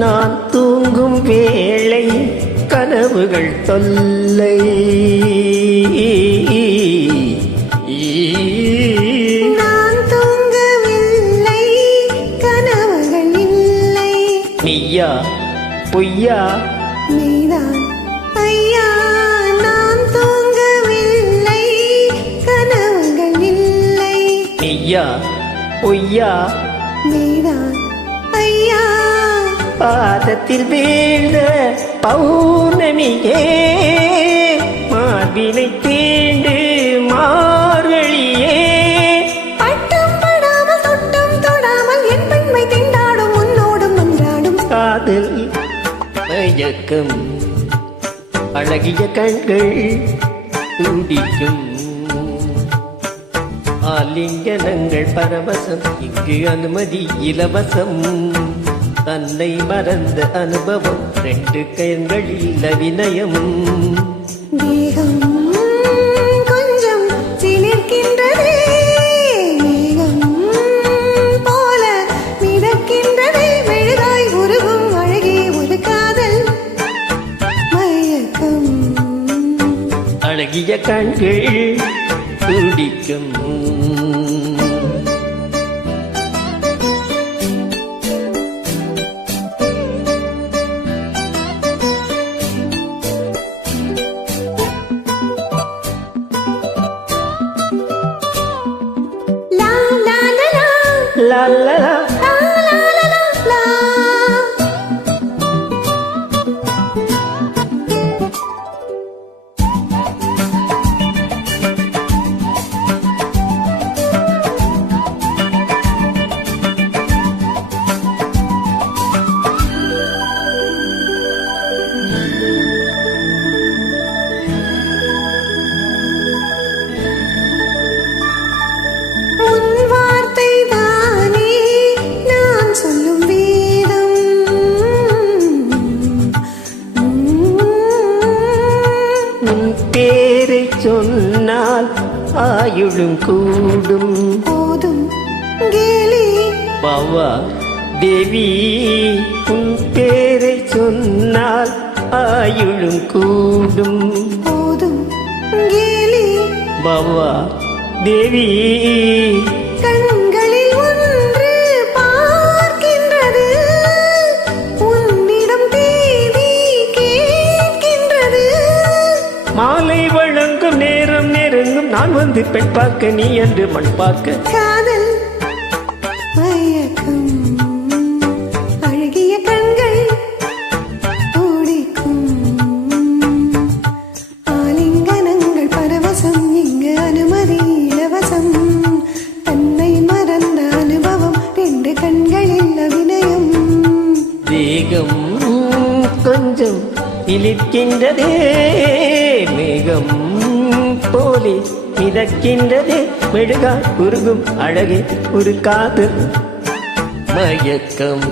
நான் தூங்கும் வேளை கனவுகள் தொல்லை. நான் தூங்கவில்லை, கனவுகள் இல்லை. மெய்யா பொய்யா? மெய்தான் ஐயா. நான் தூங்கவில்லை, கனவுகள் இல்லை. மெய்யா பொய்யா? மெய்தான் ஐயா. பாதத்தில் வீழ்ந்த பௌர்ணமியே, மார்பினை தீண்டு மார்கழியே, பட்டம் படாமல் தொட்டம் தொடாமல் என் பெண்மை திண்டாடும் உன்னோடும் மன்றாடும் காதல் மயக்கம், அழகிய கண்கள் துடிக்கும், ஆலிங்கனங்கள் பரவசம், இங்கு அனுமதி இலவசம், தன்னை மறந்த அனுபவம், ரெண்டு கைகளில் அபிநயம். தேகம் கொஞ்சம் சிலிர்க்கின்றதே, மேகம் போல மிதக்கின்றதே, மெழுகாய் உருகும் அழகே ஒரு காதல் மயக்கம். அழகிய கண்கள் துடிக்கும். La la la, la la la la la. பேரை சொன்னால் ஆயுளும் கூடும். போதும் கேலி பாவா தேவி, உன் பேரை சொன்னால் ஆயுளும் கூடும். போதும் கேலி பாவா தேவி, கண்களில் ஒன்று பார்க்கின்றது, உன்னிடம் தேவி கேட்கின்றது. மாலை வழங்கும் நேரம் நெருங்கும், நான் வந்து பெண் பார்க்க, நீ என்று மண் பார்க்க. காதல் மயக்கம், அழகிய கண்கள் துடிக்கும், ஆலிங்கனங்கள் பரவசம், இங்கு அனுமதி இலவசம், தன்னை மறந்த அனுபவம், ரெண்டு கண்களில் அபிநயம். தேகம் கொஞ்சம் இழிக்கின்றதே, மேகம் போலே மிதக்கின்றதே, மெழுகா உருகும் அழகே ஒரு காதல் மயக்கம்